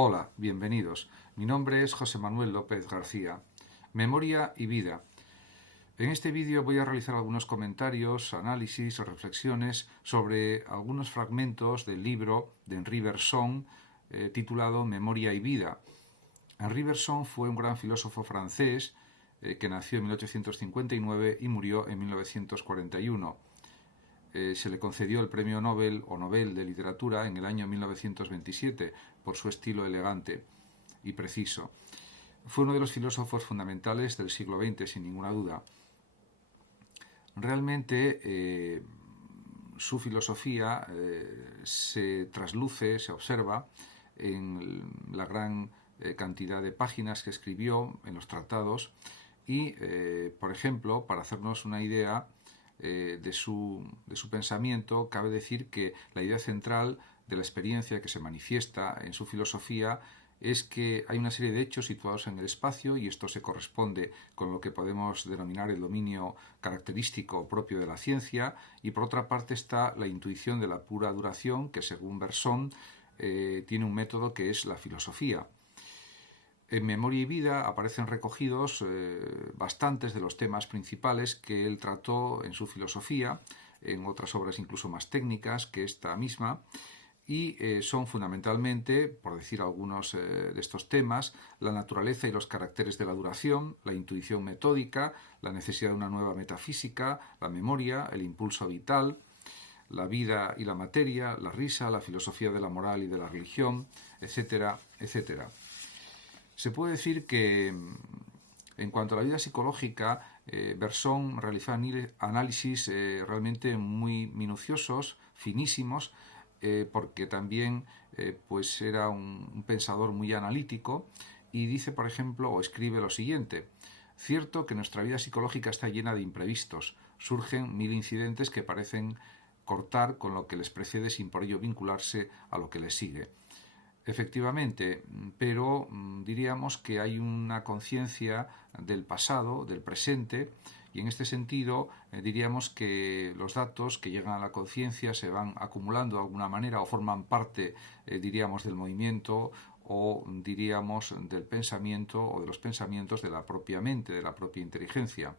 Hola, bienvenidos. Mi nombre es José Manuel López García. Memoria y vida. En este vídeo voy a realizar algunos comentarios, análisis o reflexiones sobre algunos fragmentos del libro de Henri Bergson titulado Memoria y vida. Henri Bergson fue un gran filósofo francés que nació en 1859 y murió en 1941. Se le concedió el premio Nobel o Nobel de Literatura en el año 1927 por su estilo elegante y preciso. Fue uno de los filósofos fundamentales del siglo XX, sin ninguna duda. Realmente su filosofía se trasluce, se observa en la gran cantidad de páginas que escribió en los tratados y, por ejemplo, para hacernos una idea de su pensamiento, cabe decir que la idea central de la experiencia que se manifiesta en su filosofía es que hay una serie de hechos situados en el espacio y esto se corresponde con lo que podemos denominar el dominio característico propio de la ciencia, y por otra parte está la intuición de la pura duración, que según Bergson tiene un método que es la filosofía. En Memoria y vida aparecen recogidos bastantes de los temas principales que él trató en su filosofía, en otras obras incluso más técnicas que esta misma, y son fundamentalmente, por decir algunos de estos temas, la naturaleza y los caracteres de la duración, la intuición metódica, la necesidad de una nueva metafísica, la memoria, el impulso vital, la vida y la materia, la risa, la filosofía de la moral y de la religión, etcétera, etcétera. Se puede decir que en cuanto a la vida psicológica, Bergson realizó análisis realmente muy minuciosos, finísimos, porque también pues era un pensador muy analítico, y dice, por ejemplo, o escribe lo siguiente: cierto que nuestra vida psicológica está llena de imprevistos, surgen mil incidentes que parecen cortar con lo que les precede sin por ello vincularse a lo que les sigue. Efectivamente, pero diríamos que hay una conciencia del pasado, del presente, y en este sentido diríamos que los datos que llegan a la conciencia se van acumulando de alguna manera o forman parte, diríamos, del movimiento o diríamos del pensamiento o de los pensamientos de la propia mente, de la propia inteligencia.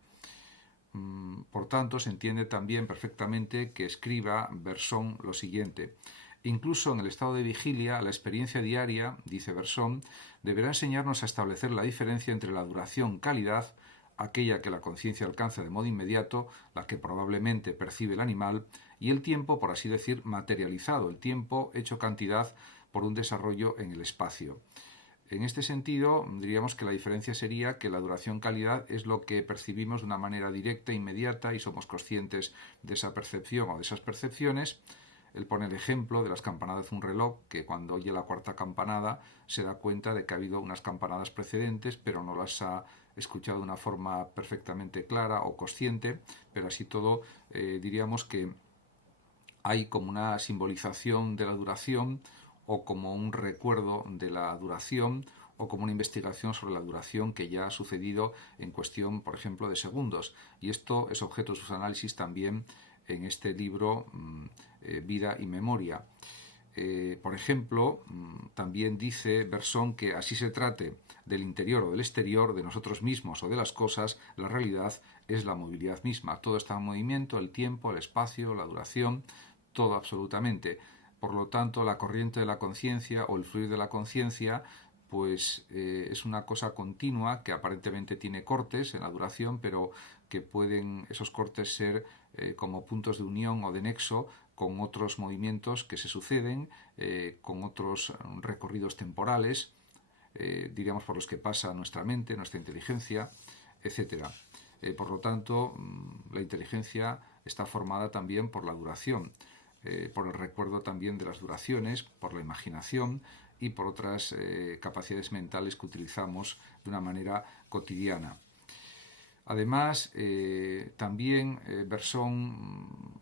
Por tanto, se entiende también perfectamente que escriba Bergson lo siguiente: incluso en el estado de vigilia, la experiencia diaria, dice Bergson, deberá enseñarnos a establecer la diferencia entre la duración-calidad, aquella que la conciencia alcanza de modo inmediato, la que probablemente percibe el animal, y el tiempo, por así decir, materializado, el tiempo hecho cantidad por un desarrollo en el espacio. En este sentido, diríamos que la diferencia sería que la duración-calidad es lo que percibimos de una manera directa, inmediata, y somos conscientes de esa percepción o de esas percepciones. Él pone el ejemplo de las campanadas de un reloj, que cuando oye la cuarta campanada se da cuenta de que ha habido unas campanadas precedentes, pero no las ha escuchado de una forma perfectamente clara o consciente, pero así todo diríamos que hay como una simbolización de la duración, o como un recuerdo de la duración, o como una investigación sobre la duración que ya ha sucedido en cuestión, por ejemplo, de segundos. Y esto es objeto de sus análisis también en este libro Vida y Memoria. Por ejemplo, también dice Bergson que así se trate del interior o del exterior, de nosotros mismos o de las cosas, la realidad es la movilidad misma. Todo está en movimiento, el tiempo, el espacio, la duración, todo absolutamente. Por lo tanto, la corriente de la conciencia o el fluir de la conciencia pues es una cosa continua que aparentemente tiene cortes en la duración, pero que pueden esos cortes ser como puntos de unión o de nexo con otros movimientos que se suceden, con otros recorridos temporales, diríamos, por los que pasa nuestra mente, nuestra inteligencia, etcétera. Por lo tanto, la inteligencia está formada también por la duración, por el recuerdo también de las duraciones, por la imaginación y por otras capacidades mentales que utilizamos de una manera cotidiana. Además, también Bergson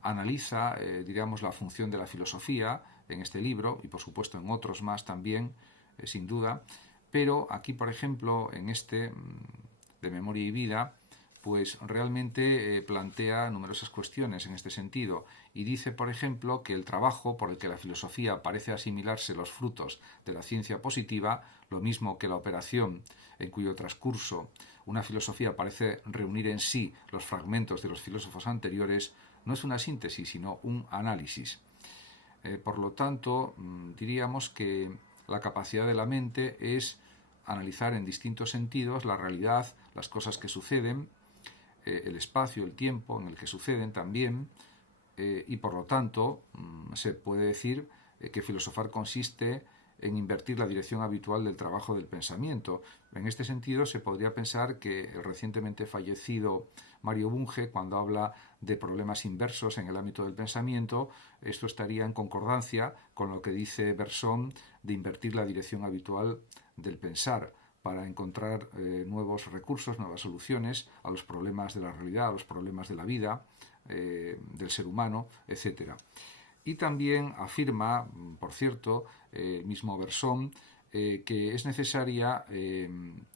analiza, diríamos, la función de la filosofía en este libro y por supuesto en otros más también, sin duda, pero aquí, por ejemplo, en este de Memoria y vida, pues realmente plantea numerosas cuestiones en este sentido y dice, por ejemplo, que el trabajo por el que la filosofía parece asimilarse los frutos de la ciencia positiva, lo mismo que la operación en cuyo transcurso una filosofía parece reunir en sí los fragmentos de los filósofos anteriores, no es una síntesis, sino un análisis. Por lo tanto, diríamos que la capacidad de la mente es analizar en distintos sentidos la realidad, las cosas que suceden, el espacio, el tiempo en el que suceden también, y por lo tanto se puede decir que filosofar consiste en invertir la dirección habitual del trabajo del pensamiento. En este sentido, se podría pensar que el recientemente fallecido Mario Bunge, cuando habla de problemas inversos en el ámbito del pensamiento, esto estaría en concordancia con lo que dice Bergson de invertir la dirección habitual del pensar para encontrar nuevos recursos, nuevas soluciones a los problemas de la realidad, a los problemas de la vida, del ser humano, etc. Y también afirma, por cierto, el mismo Bergson, que es necesaria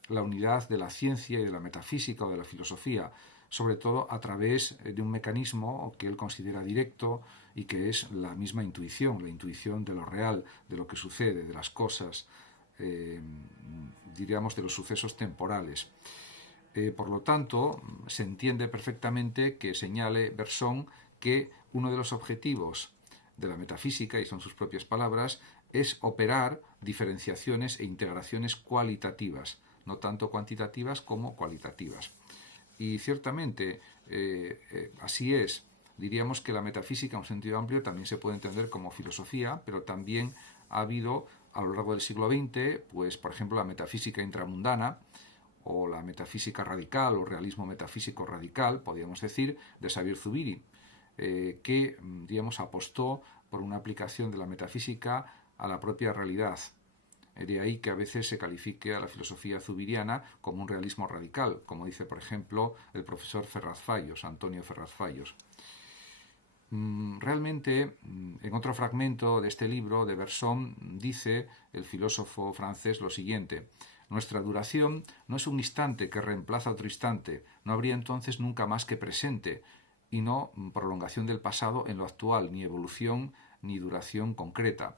la unidad de la ciencia y de la metafísica o de la filosofía, sobre todo a través de un mecanismo que él considera directo y que es la misma intuición, la intuición de lo real, de lo que sucede, de las cosas, diríamos de los sucesos temporales. Por lo tanto, se entiende perfectamente que señale Bergson que uno de los objetivos de la metafísica, y son sus propias palabras, es operar diferenciaciones e integraciones cualitativas, no tanto cuantitativas como cualitativas. Y ciertamente así es. Diríamos que la metafísica, en un sentido amplio, también se puede entender como filosofía, pero también ha habido a lo largo del siglo XX, pues, por ejemplo, la metafísica intramundana, o la metafísica radical o realismo metafísico radical, podríamos decir, de Xavier Zubiri, que, digamos, apostó por una aplicación de la metafísica a la propia realidad. De ahí que a veces se califique a la filosofía zubiriana como un realismo radical, como dice, por ejemplo, el profesor Ferraz Fallos, Antonio Ferraz Fallos. Realmente, en otro fragmento de este libro de Bergson, dice el filósofo francés lo siguiente: nuestra duración no es un instante que reemplaza otro instante, no habría entonces nunca más que presente, y no prolongación del pasado en lo actual, ni evolución ni duración concreta.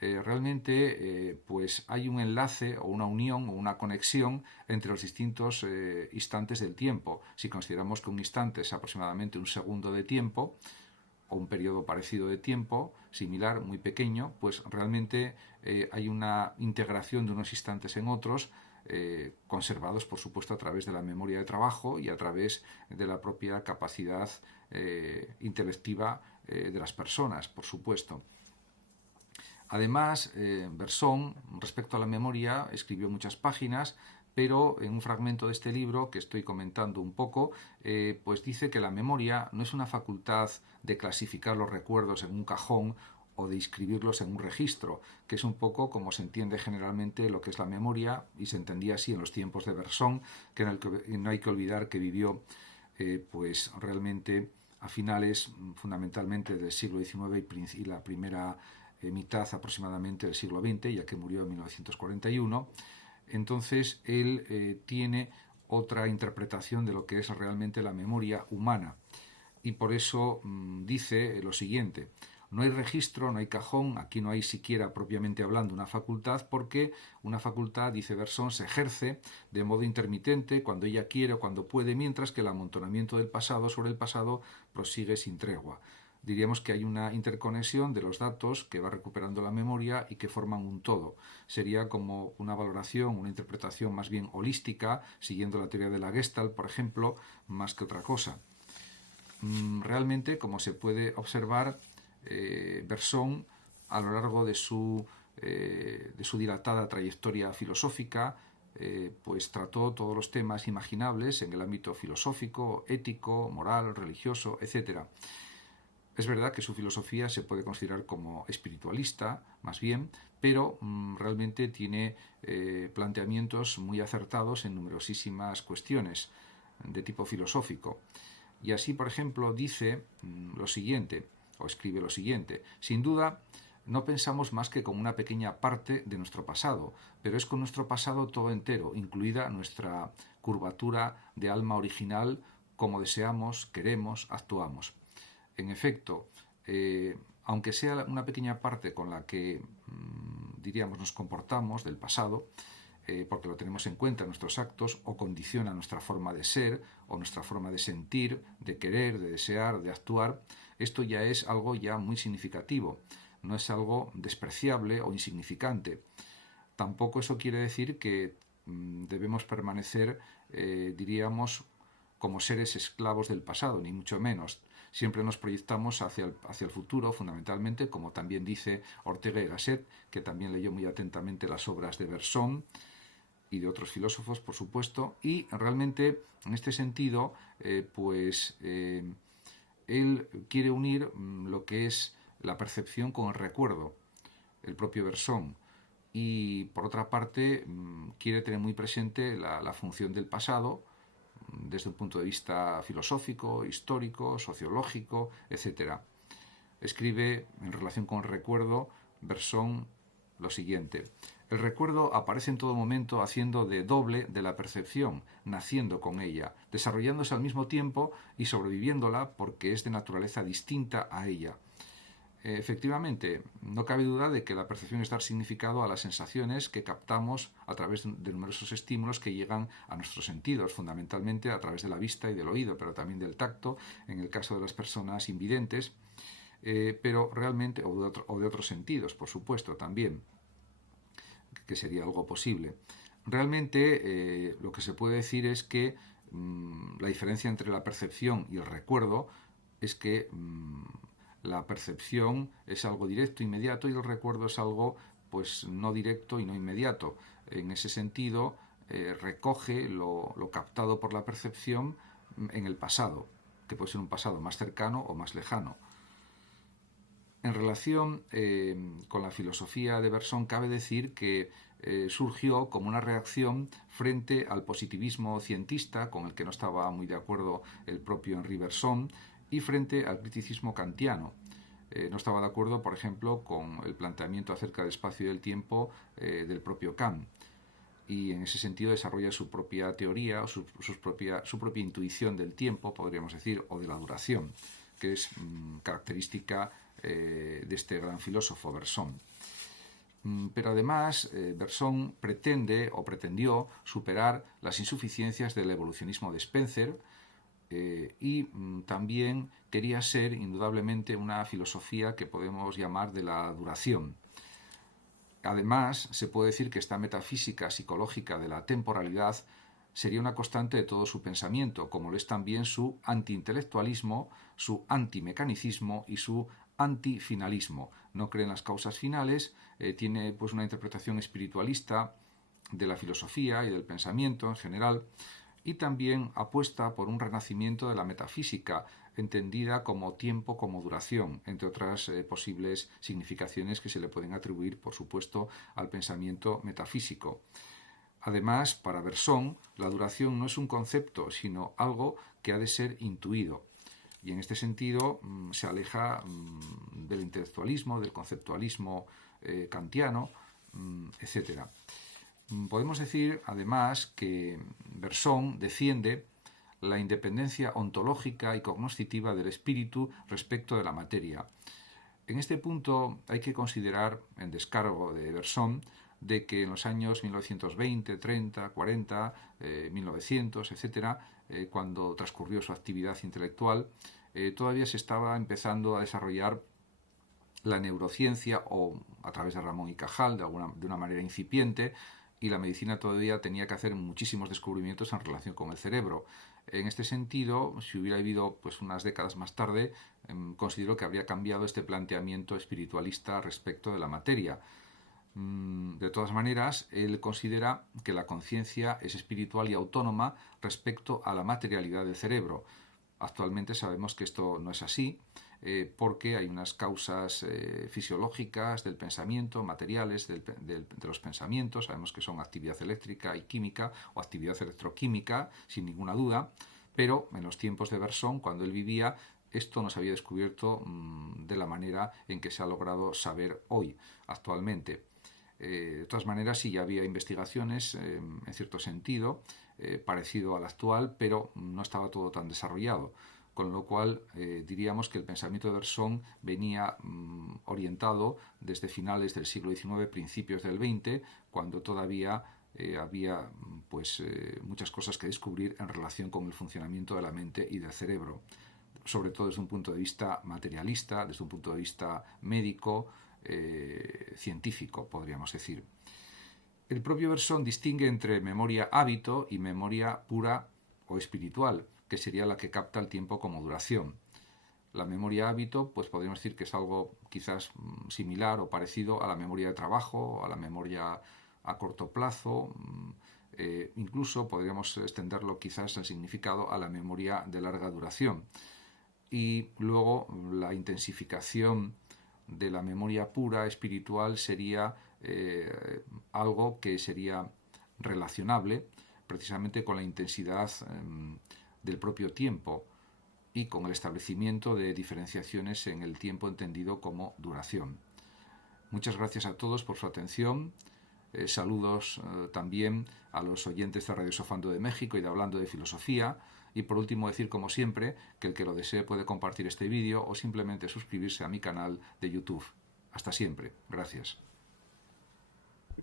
Realmente pues hay un enlace o una unión o una conexión entre los distintos instantes del tiempo. Si consideramos que un instante es aproximadamente un segundo de tiempo, o un periodo parecido de tiempo, similar, muy pequeño, pues realmente hay una integración de unos instantes en otros, conservados, por supuesto, a través de la memoria de trabajo y a través de la propia capacidad intelectiva de las personas, por supuesto. Además, Bergson, respecto a la memoria, escribió muchas páginas, pero en un fragmento de este libro que estoy comentando un poco, pues dice que la memoria no es una facultad de clasificar los recuerdos en un cajón o de inscribirlos en un registro, que es un poco como se entiende generalmente lo que es la memoria, y se entendía así en los tiempos de Bergson, que no hay que olvidar que vivió pues realmente a finales fundamentalmente del siglo XIX y la primera mitad aproximadamente del siglo XX, ya que murió en 1941. Entonces él tiene otra interpretación de lo que es realmente la memoria humana, y por eso dice lo siguiente: no hay registro, no hay cajón, aquí no hay siquiera propiamente hablando una facultad, porque una facultad, dice Bergson, se ejerce de modo intermitente cuando ella quiere o cuando puede, mientras que el amontonamiento del pasado sobre el pasado prosigue sin tregua. Diríamos que hay una interconexión de los datos que va recuperando la memoria y que forman un todo. Sería como una valoración, una interpretación más bien holística, siguiendo la teoría de la Gestalt, por ejemplo, más que otra cosa. Realmente, como se puede observar, Bergson, a lo largo de su dilatada trayectoria filosófica, pues trató todos los temas imaginables en el ámbito filosófico, ético, moral, religioso, etc. Es verdad que su filosofía se puede considerar como espiritualista, más bien, pero realmente tiene planteamientos muy acertados en numerosísimas cuestiones de tipo filosófico. Y así, por ejemplo, dice lo siguiente, o escribe lo siguiente: sin duda, no pensamos más que con una pequeña parte de nuestro pasado, pero es con nuestro pasado todo entero, incluida nuestra curvatura de alma original, como deseamos, queremos, actuamos. En efecto, aunque sea una pequeña parte con la que, diríamos, nos comportamos del pasado, porque lo tenemos en cuenta en nuestros actos, o condiciona nuestra forma de ser, o nuestra forma de sentir, de querer, de desear, de actuar, esto ya es algo ya muy significativo, no es algo despreciable o insignificante. Tampoco eso quiere decir que debemos permanecer, diríamos, como seres esclavos del pasado, ni mucho menos. Siempre nos proyectamos hacia el futuro, fundamentalmente, como también dice Ortega y Gasset, que también leyó muy atentamente las obras de Bergson y de otros filósofos, por supuesto, y realmente, en este sentido, él quiere unir lo que es la percepción con el recuerdo, el propio Bergson, y por otra parte quiere tener muy presente la función del pasado desde un punto de vista filosófico, histórico, sociológico, etc. Escribe en relación con el recuerdo Bergson lo siguiente: el recuerdo aparece en todo momento haciendo de doble de la percepción, naciendo con ella, desarrollándose al mismo tiempo y sobreviviéndola porque es de naturaleza distinta a ella. Efectivamente, no cabe duda de que la percepción es dar significado a las sensaciones que captamos a través de numerosos estímulos que llegan a nuestros sentidos, fundamentalmente a través de la vista y del oído, pero también del tacto, en el caso de las personas invidentes, pero realmente, o de otros sentidos, por supuesto, también, que sería algo posible. Realmente, lo que se puede decir es que la diferencia entre la percepción y el recuerdo es que la percepción es algo directo, inmediato, y el recuerdo es algo pues no directo y no inmediato. En ese sentido, recoge lo captado por la percepción en el pasado, que puede ser un pasado más cercano o más lejano. En relación con la filosofía de Bergson, cabe decir que surgió como una reacción frente al positivismo cientista, con el que no estaba muy de acuerdo el propio Henri Bergson, y frente al criticismo kantiano. No estaba de acuerdo, por ejemplo, con el planteamiento acerca del espacio y del tiempo del propio Kant, y en ese sentido desarrolla su propia teoría, o su propia intuición del tiempo, podríamos decir, o de la duración, que es característica de este gran filósofo Bergson. Pero además, Bergson pretendió superar las insuficiencias del evolucionismo de Spencer, y también quería ser indudablemente una filosofía que podemos llamar de la duración. Además, se puede decir que esta metafísica psicológica de la temporalidad sería una constante de todo su pensamiento, como lo es también su antiintelectualismo, su antimecanicismo y su antifinalismo. No cree en las causas finales, tiene pues una interpretación espiritualista de la filosofía y del pensamiento en general, y también apuesta por un renacimiento de la metafísica, entendida como tiempo, como duración, entre otras posibles significaciones que se le pueden atribuir, por supuesto, al pensamiento metafísico. Además, para Bergson, la duración no es un concepto, sino algo que ha de ser intuido. Y en este sentido se aleja del intelectualismo, del conceptualismo kantiano, etc. Podemos decir, además, que Bergson defiende la independencia ontológica y cognoscitiva del espíritu respecto de la materia. En este punto hay que considerar, en descargo de Bergson, de que en los años 1920, 30, 40, 1900, etc., cuando transcurrió su actividad intelectual, todavía se estaba empezando a desarrollar la neurociencia, o a través de Ramón y Cajal, de una manera incipiente, y la medicina todavía tenía que hacer muchísimos descubrimientos en relación con el cerebro. En este sentido, si hubiera vivido pues, unas décadas más tarde, considero que habría cambiado este planteamiento espiritualista respecto de la materia. De todas maneras, él considera que la conciencia es espiritual y autónoma respecto a la materialidad del cerebro. Actualmente sabemos que esto no es así, porque hay unas causas fisiológicas del pensamiento, materiales de los pensamientos. Sabemos que son actividad eléctrica y química, o actividad electroquímica, sin ninguna duda, pero en los tiempos de Bergson, cuando él vivía, esto no se había descubierto de la manera en que se ha logrado saber hoy, actualmente. De todas maneras, sí, ya había investigaciones, en cierto sentido, parecido al actual, pero no estaba todo tan desarrollado. Con lo cual, diríamos que el pensamiento de Bersón venía orientado desde finales del siglo XIX, principios del XX, cuando todavía había muchas cosas que descubrir en relación con el funcionamiento de la mente y del cerebro, sobre todo desde un punto de vista materialista, desde un punto de vista médico, científico, podríamos decir. El propio Bersón distingue entre memoria hábito y memoria pura o espiritual, que sería la que capta el tiempo como duración. La memoria hábito, pues podríamos decir que es algo quizás similar o parecido a la memoria de trabajo, a la memoria a corto plazo, incluso podríamos extenderlo quizás el significado a la memoria de larga duración. Y luego la intensificación de la memoria pura espiritual sería algo que sería relacionable precisamente con la intensidad del propio tiempo y con el establecimiento de diferenciaciones en el tiempo entendido como duración. Muchas gracias a todos por su atención. Saludos también a los oyentes de Radio Sofando de México y de Hablando de Filosofía. Y por último decir, como siempre, que el que lo desee puede compartir este vídeo o simplemente suscribirse a mi canal de YouTube. Hasta siempre. Gracias.